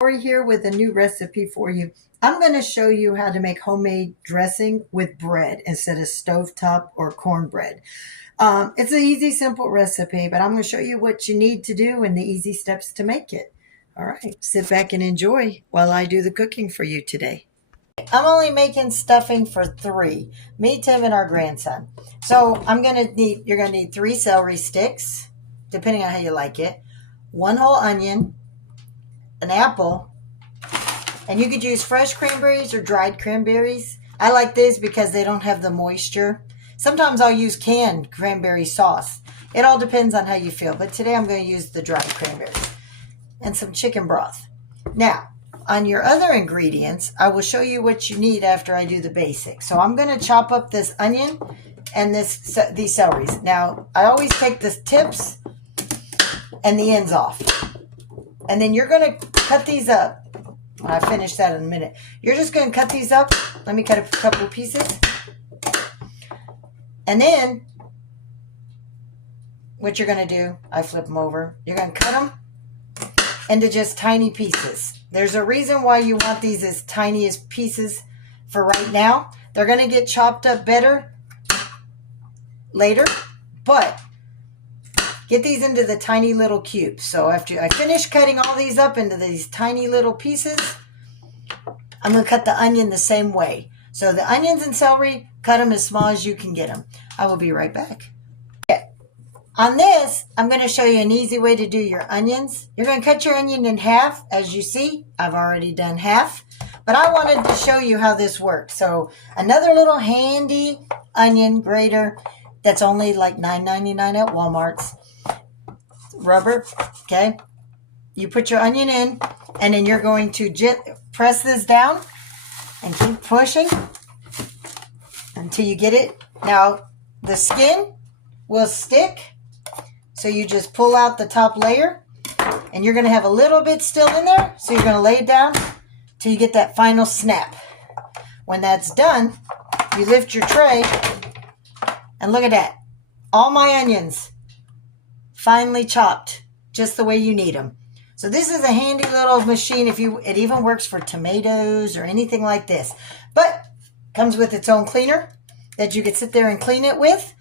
Lori here with a new recipe for you. I'm going to show you how to make homemade dressing with bread instead of stovetop or cornbread. It's an easy, simple recipe, but I'm going to show you what you need to do and the easy steps to make it. All right, sit back and enjoy while I do the cooking for you today. I'm only making stuffing for 3, me, Tim, and our grandson. So you're going to need 3 celery sticks, depending on how you like it, 1 whole onion, an apple, and you could use fresh cranberries or dried cranberries. I like this because they don't have the moisture. Sometimes I'll use canned cranberry sauce. It all depends on how you feel, but today I'm going to use the dried cranberries and some chicken broth. Now, on your other ingredients, I will show you what you need after I do the basics. So I'm going to chop up this onion and these celeries. Now, I always take the tips and the ends off. And then you're going to cut these up. I'll finish that in a minute. You're just going to cut these up. Let me cut a couple of pieces. And then what you're going to do, I flip them over. You're going to cut them into just tiny pieces. There's a reason why you want these as tiny as pieces for right now. They're going to get chopped up better later, but get these into the tiny little cubes. So after I finish cutting all these up into these tiny little pieces, I'm going to cut the onion the same way. So the onions and celery, cut them as small as you can get them. I will be right back. Okay. On this, I'm going to show you an easy way to do your onions. You're going to cut your onion in half. As you see, I've already done half. But I wanted to show you how this works. So another little handy onion grater that's only like $9.99 at Walmart's. Rubber, okay? You put your onion in, and then you're going to press this down and keep pushing until you get it. Now, the skin will stick, so you just pull out the top layer, and you're going to have a little bit still in there, so you're going to lay it down till you get that final snap. When that's done, you lift your tray, and look at that. All my onions finely chopped, just the way you need them. So this is a handy little machine. It even works for tomatoes or anything like this. But comes with its own cleaner that you could sit there and clean it with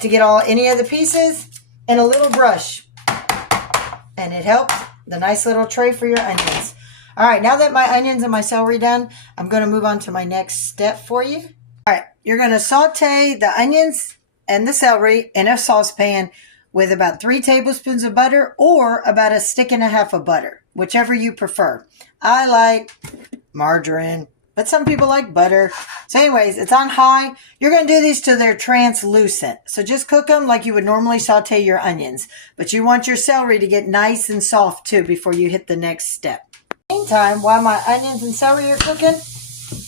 to get any of the pieces, and a little brush. And it helps. The nice little tray for your onions. All right, now that my onions and my celery done, I'm going to move on to my next step for you. All right, you're going to saute the onions and the celery in a saucepan with about 3 tablespoons of butter or about 1.5 sticks of butter, whichever you prefer. I like margarine, but some people like butter. So anyways, it's on high. You're going to do these till they're translucent. So just cook them like you would normally saute your onions. But you want your celery to get nice and soft too before you hit the next step. Meantime, while my onions and celery are cooking,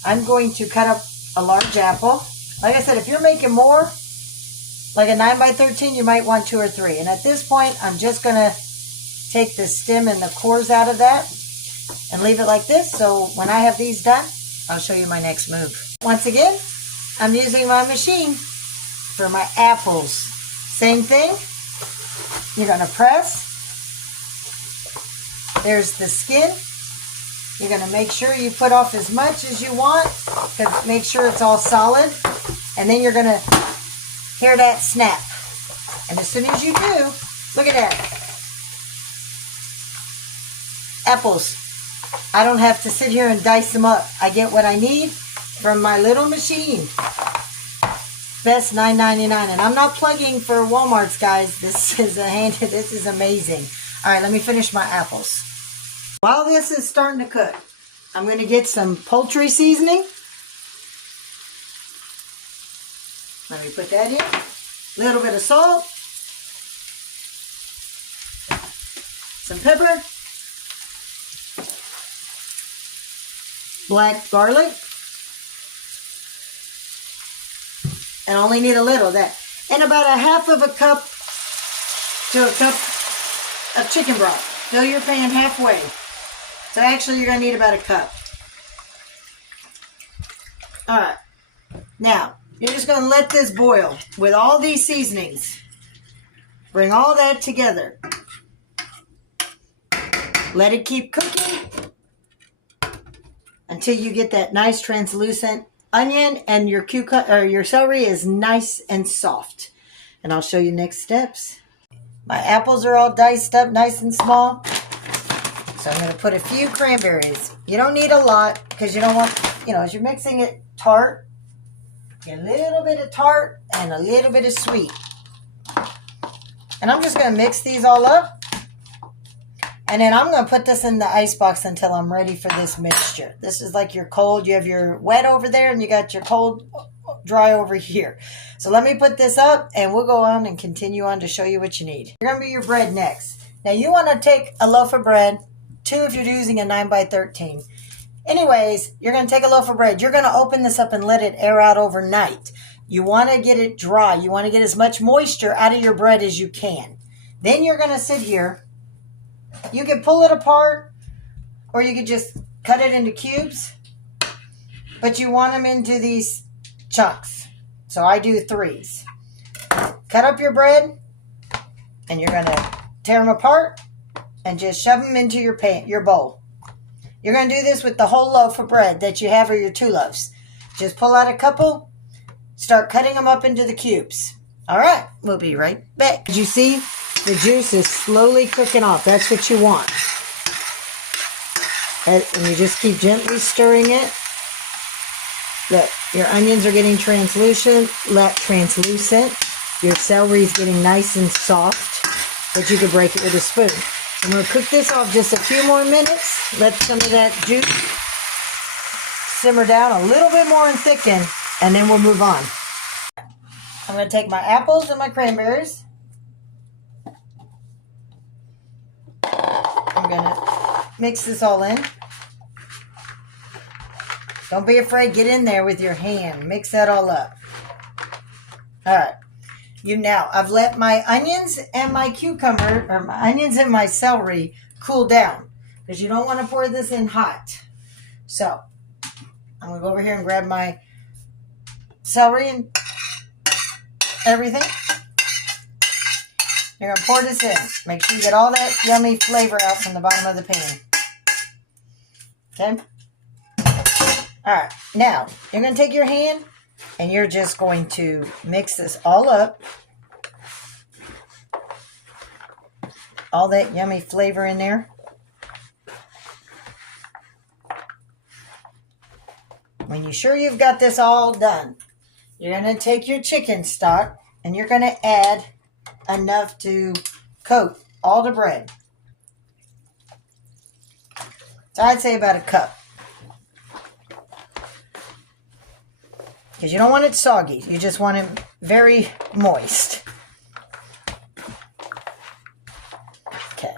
I'm going to cut up a large apple. Like I said, if you're making more, like a 9x13, you might want 2 or 3. And at this point, I'm just going to take the stem and the cores out of that and leave it like this. So when I have these done, I'll show you my next move. Once again, I'm using my machine for my apples. Same thing. You're going to press. There's the skin. You're going to make sure you put off as much as you want, to make sure it's all solid. And then you're going to hear that snap. And as soon as you do, look at that. Apples. I don't have to sit here and dice them up. I get what I need from my little machine. Best $9.99. And I'm not plugging for Walmart's, guys. This is amazing. All right, let me finish my apples. While this is starting to cook, I'm going to get some poultry seasoning. Let me put that in. A little bit of salt. Some pepper. Black garlic. And I only need a little of that. And about 1/2 cup to a cup of chicken broth. Fill your pan halfway. So actually you're going to need about 1 cup. All right. Now, you're just going to let this boil with all these seasonings. Bring all that together. Let it keep cooking until you get that nice translucent onion and your cucumber or your celery is nice and soft. And I'll show you next steps. My apples are all diced up nice and small. So I'm going to put a few cranberries. You don't need a lot because you don't want, as you're mixing it tart, get a little bit of tart and a little bit of sweet. And I'm just going to mix these all up. And then I'm going to put this in the ice box until I'm ready for this mixture. This is like your cold. You have your wet over there and you got your cold dry over here. So let me put this up and we'll go on and continue on to show you what you need. You're going to be your bread next. Now you want to take a loaf of bread, 2 if you're using a 9x13. Anyways, you're going to take a loaf of bread. You're going to open this up and let it air out overnight. You want to get it dry. You want to get as much moisture out of your bread as you can. Then you're going to sit here. You can pull it apart or you could just cut it into cubes. But you want them into these chunks. So I do 3s. Cut up your bread and you're going to tear them apart and just shove them into your bowl. You're going to do this with the whole loaf of bread that you have or your 2 loaves. Just pull out a couple, start cutting them up into the cubes. All right, we'll be right back. Did you see? The juice is slowly cooking off. That's what you want. And you just keep gently stirring it. Look, your onions are getting translucent. Your celery is getting nice and soft, but you could break it with a spoon. I'm going to cook this off just a few more minutes. Let some of that juice simmer down a little bit more and thicken, and then we'll move on. I'm going to take my apples and my cranberries. I'm going to mix this all in. Don't be afraid. Get in there with your hand. Mix that all up. All right. I've let my onions and my cucumber, or my onions and my celery cool down because you don't want to pour this in hot. So I'm going to go over here and grab my celery and everything. You're going to pour this in. Make sure you get all that yummy flavor out from the bottom of the pan. Okay? All right. Now, you're going to take your hand and you're just going to mix this all up. All that yummy flavor in there. When you're sure you've got this all done, you're going to take your chicken stock and you're going to add enough to coat all the bread. So I'd say about a cup. Because you don't want it soggy. You just want it very moist. Okay.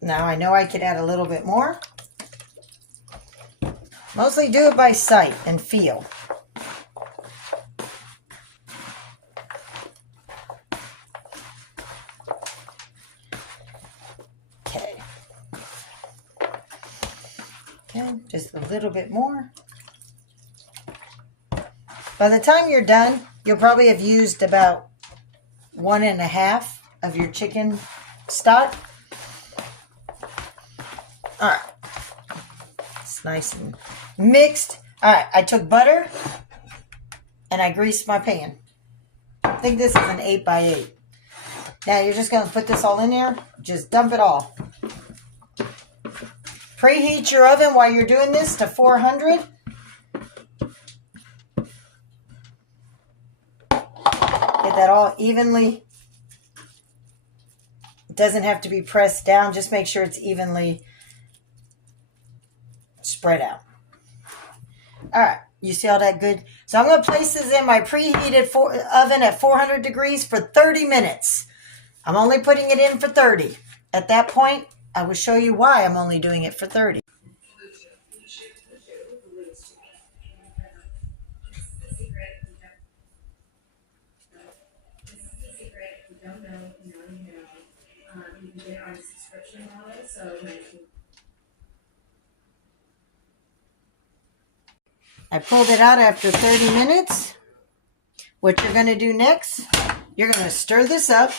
Now I know I could add a little bit more. Mostly do it by sight and feel. Okay, just a little bit more. By the time you're done, you'll probably have used about 1.5 of your chicken stock. All right. It's nice and mixed. All right, I took butter and I greased my pan. I think this is an 8x8. Now you're just going to put this all in there. Just dump it all. Preheat your oven while you're doing this to 400. Get that all evenly. It doesn't have to be pressed down. Just make sure it's evenly spread out. All right. You see all that good? So I'm going to place this in my preheated oven at 400 degrees for 30 minutes. I'm only putting it in for 30. At that point, I will show you why I'm only doing it for 30. I pulled it out after 30 minutes. What you're going to do next, you're going to stir this up.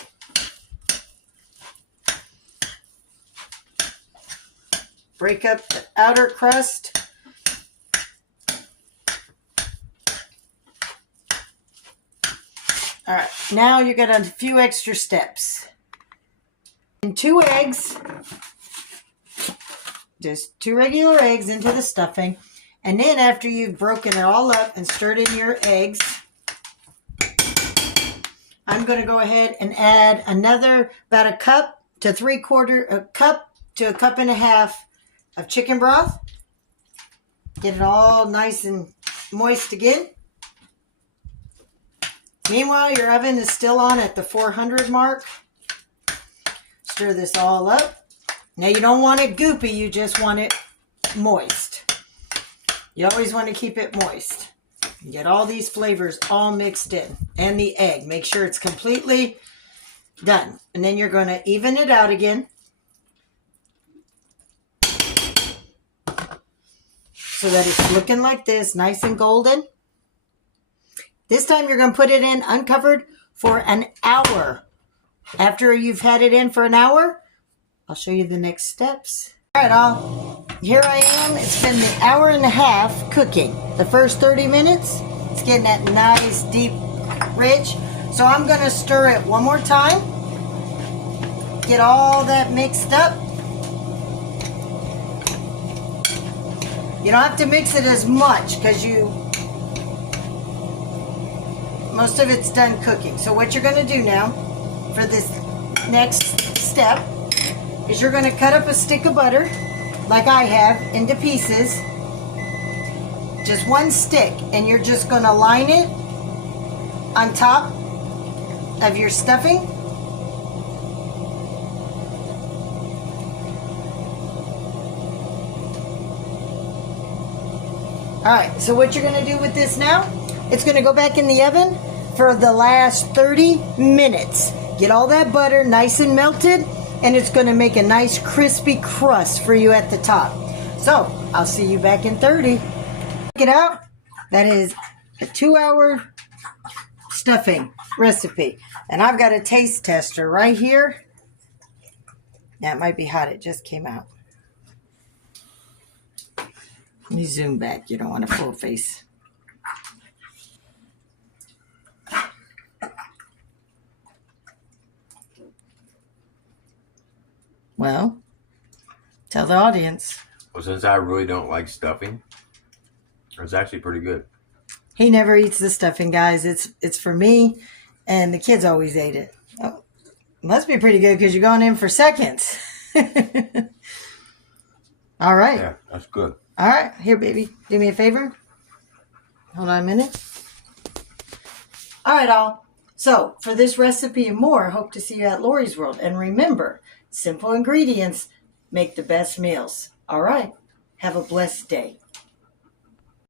break up the outer crust. All right, now you got a few extra steps. And 2 eggs, just 2 regular eggs into the stuffing. And then after you've broken it all up and stirred in your eggs, I'm going to go ahead and add another about a cup to 3/4 cup to a cup and a half of chicken broth. Get it all nice and moist again. Meanwhile, your oven is still on at the 400 mark. Stir this all up. Now, you don't want it goopy. You just want it moist. You always want to keep it moist. Get all these flavors all mixed in. And the egg. Make sure it's completely done. And then you're going to even it out again. So that it's looking like this, nice and golden. This time you're going to put it in uncovered for an hour. After you've had it in for an hour, I'll show you the next steps. All right, here I am. It's been the hour and a half cooking. The first 30 minutes, it's getting that nice, deep, rich. So I'm going to stir it one more time. Get all that mixed up. You don't have to mix it as much because most of it's done cooking. So what you're going to do now for this next step is you're going to cut up a stick of butter like I have into pieces. Just one stick, and you're just going to line it on top of your stuffing. Alright, so what you're going to do with this now, it's going to go back in the oven for the last 30 minutes. Get all that butter nice and melted, and it's going to make a nice crispy crust for you at the top. So, I'll see you back in 30. Check it out. That is a 2-hour stuffing recipe. And I've got a taste tester right here. That might be hot. It just came out. Let me zoom back. You don't want a full face. Well, tell the audience. Well, since I really don't like stuffing, it's actually pretty good. He never eats the stuffing, guys. It's for me, and the kids always ate it. Oh, must be pretty good because you're going in for seconds. All right. Yeah, that's good. All right. Here, baby. Do me a favor. Hold on a minute. All right, all. So, for this recipe and more, hope to see you at Lori's World. And remember, simple ingredients make the best meals. All right. Have a blessed day.